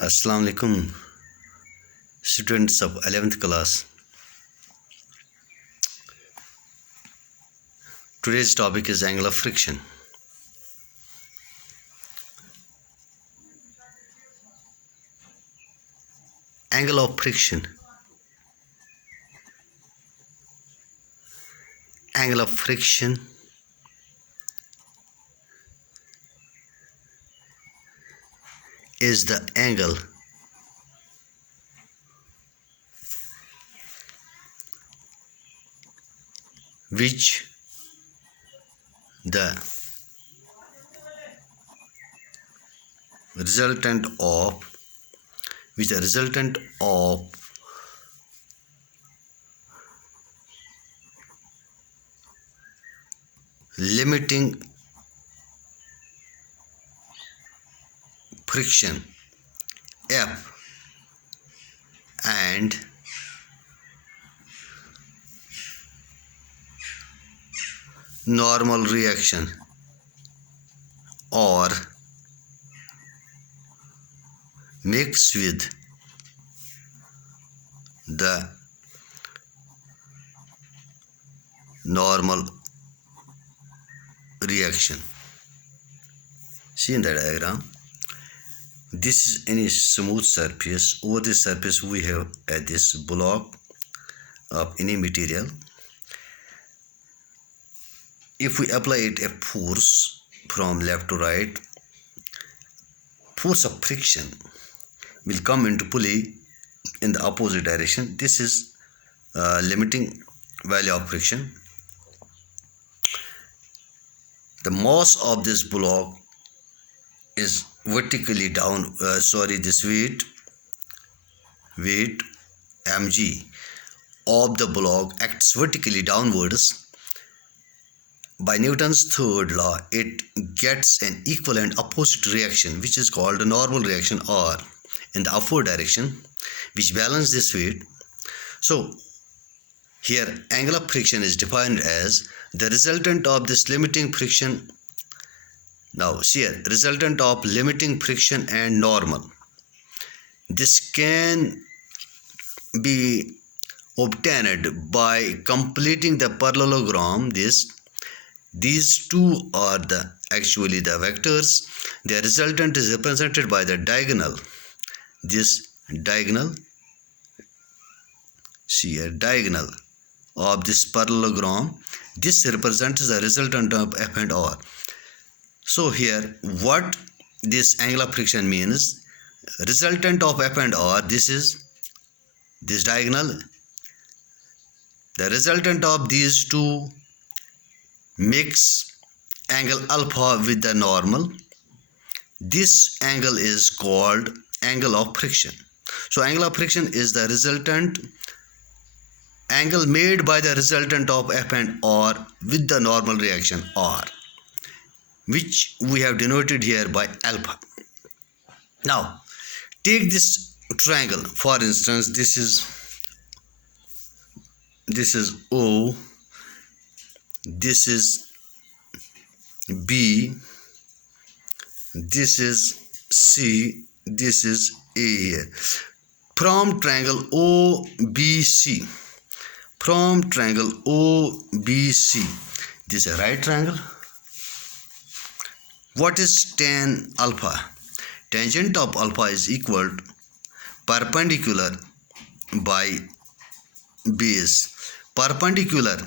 Assalamu alaikum, students of 11th class. Today's topic is angle of friction. Angle of friction. Angle of friction is the angle which the resultant of limiting friction F and normal reaction or mix with the normal reaction. See in the diagram, this is any smooth surface. Over this surface we have this block of any material. If we apply it a force from left to right, force of friction will come into play in the opposite direction. This is limiting value of friction. The mass of this block is vertically down, this weight mg of the block acts vertically downwards. By Newton's third law, it gets an equivalent opposite reaction, which is called a normal reaction R, in the upward direction, which balance this weight. So here angle of friction is defined as the resultant of this limiting friction. Now see here, resultant of limiting friction and normal. This can be obtained by completing the parallelogram. These two are actually the vectors. The resultant is represented by the diagonal. This diagonal, see here, diagonal of this parallelogram. This represents the resultant of F and R. So here, what this angle of friction means, resultant of F and R, this is this diagonal. The resultant of these two mix angle alpha with the normal. This angle is called angle of friction. So angle of friction is the resultant angle made by the resultant of F and R with the normal reaction R, which we have denoted here by alpha. Now take this triangle. For instance, this is O, this is B, this is C, this is A here. From triangle OBC, this is a right triangle. What is tan alpha? Tangent of alpha is equal to perpendicular by base. Perpendicular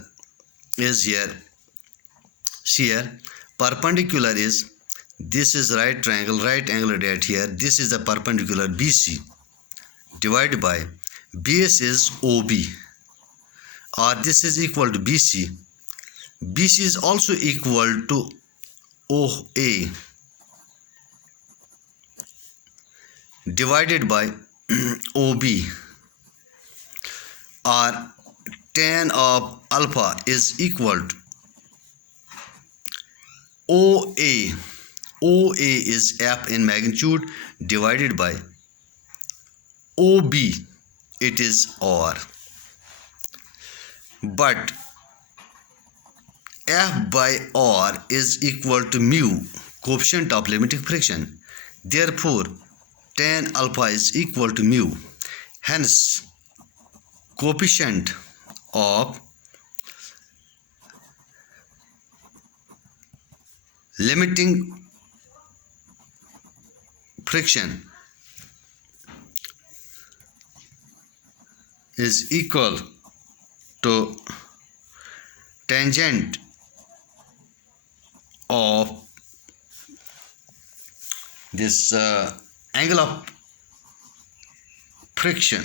is here. See here, perpendicular is, this is right triangle, right angle right here. This is the perpendicular BC divided by base is OB, or this is equal to BC. BC is also equal to OA divided by OB, or tan of alpha is equal to OA. OA is F in magnitude divided by OB, it is R. But F by R is equal to mu, coefficient of limiting friction. Therefore, tan alpha is equal to mu. Hence, coefficient of limiting friction is equal to tangent of this angle of friction